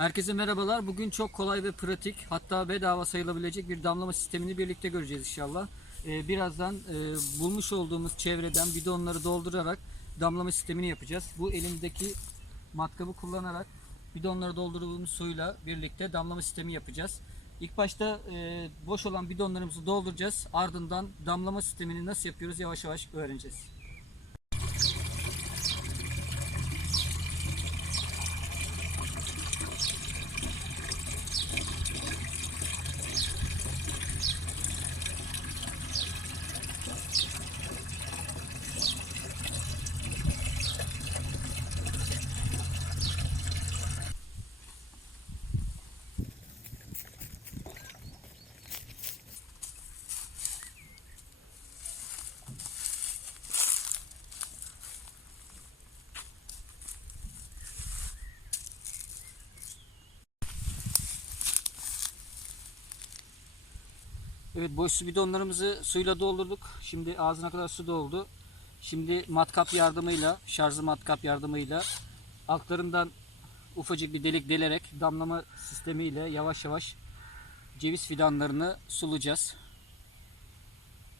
Herkese merhabalar. Bugün çok kolay ve pratik hatta bedava sayılabilecek bir damlama sistemini birlikte göreceğiz inşallah. Ee, birazdan e, bulmuş olduğumuz çevreden bidonları doldurarak damlama sistemini yapacağız. Bu elimdeki matkabı kullanarak bidonları doldurduğumuz suyla birlikte damlama sistemi yapacağız. İlk başta e, boş olan bidonlarımızı dolduracağız. Ardından damlama sistemini nasıl yapıyoruz yavaş yavaş öğreneceğiz. Evet boş su bidonlarımızı suyla doldurduk. Şimdi ağzına kadar su doldu. Şimdi matkap yardımıyla, şarjlı matkap yardımıyla altlarından ufacık bir delik delerek damlama sistemiyle yavaş yavaş ceviz fidanlarını sulayacağız.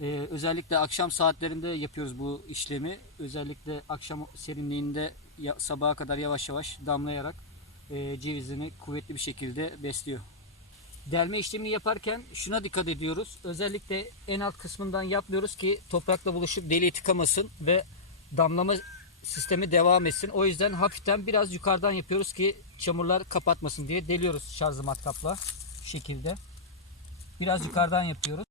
Ee, özellikle akşam saatlerinde yapıyoruz bu işlemi. Özellikle akşam serinliğinde ya- sabaha kadar yavaş yavaş damlayarak e, cevizini kuvvetli bir şekilde besliyor. Delme işlemini yaparken şuna dikkat ediyoruz. Özellikle en alt kısmından yapmıyoruz ki toprakla buluşup deliği tıkamasın ve damlama sistemi devam etsin. O yüzden hafiften biraz yukarıdan yapıyoruz ki çamurlar kapatmasın diye deliyoruz şarjlı matkapla şu şekilde. Biraz yukarıdan yapıyoruz.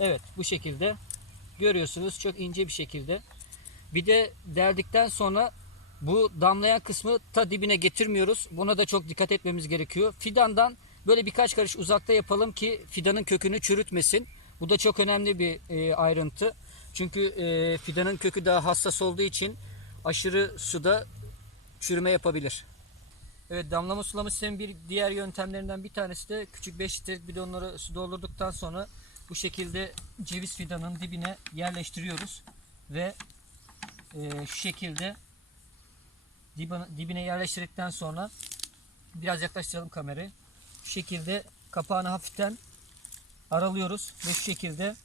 Evet bu şekilde görüyorsunuz çok ince bir şekilde. Bir de deldikten sonra bu damlayan kısmı ta dibine getirmiyoruz. Buna da çok dikkat etmemiz gerekiyor. Fidandan böyle birkaç karış uzakta yapalım ki fidanın kökünü çürütmesin. Bu da çok önemli bir e, ayrıntı. Çünkü e, fidanın kökü daha hassas olduğu için aşırı suda çürüme yapabilir. Evet damlama sulama sistemi bir diğer yöntemlerinden bir tanesi de küçük 5 litrelik bidonları su doldurduktan sonra bu şekilde ceviz fidanın dibine yerleştiriyoruz ve e, şu şekilde dibine, yerleştirdikten sonra biraz yaklaştıralım kamerayı. Şu şekilde kapağını hafiften aralıyoruz ve şu şekilde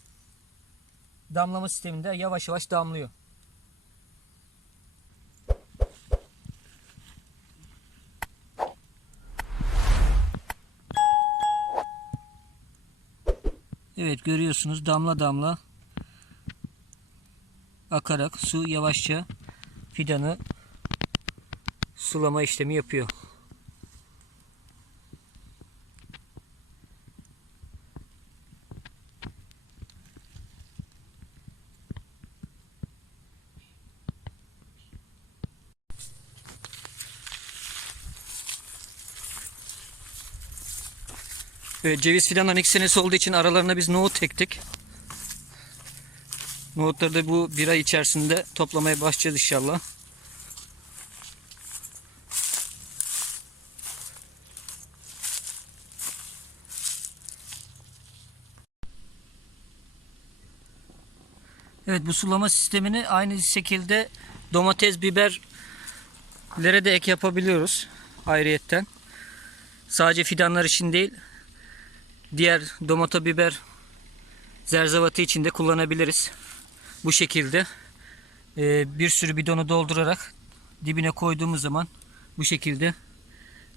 damlama sisteminde yavaş yavaş damlıyor. Evet görüyorsunuz damla damla akarak su yavaşça fidanı sulama işlemi yapıyor. Evet, ceviz fidanların iki senesi olduğu için aralarına biz nohut ektik. Nohutları da bu bir ay içerisinde toplamaya başlayacağız inşallah. Evet bu sulama sistemini aynı şekilde domates, biberlere de ek yapabiliyoruz ayrıyetten. Sadece fidanlar için değil, diğer domata biber zerzevatı için de kullanabiliriz. Bu şekilde e, bir sürü bidonu doldurarak dibine koyduğumuz zaman bu şekilde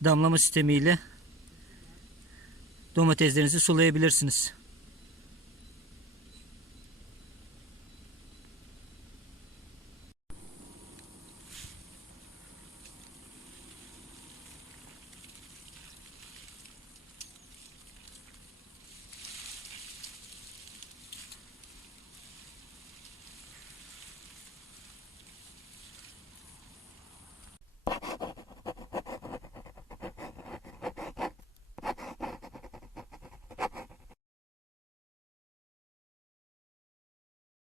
damlama sistemiyle domateslerinizi sulayabilirsiniz.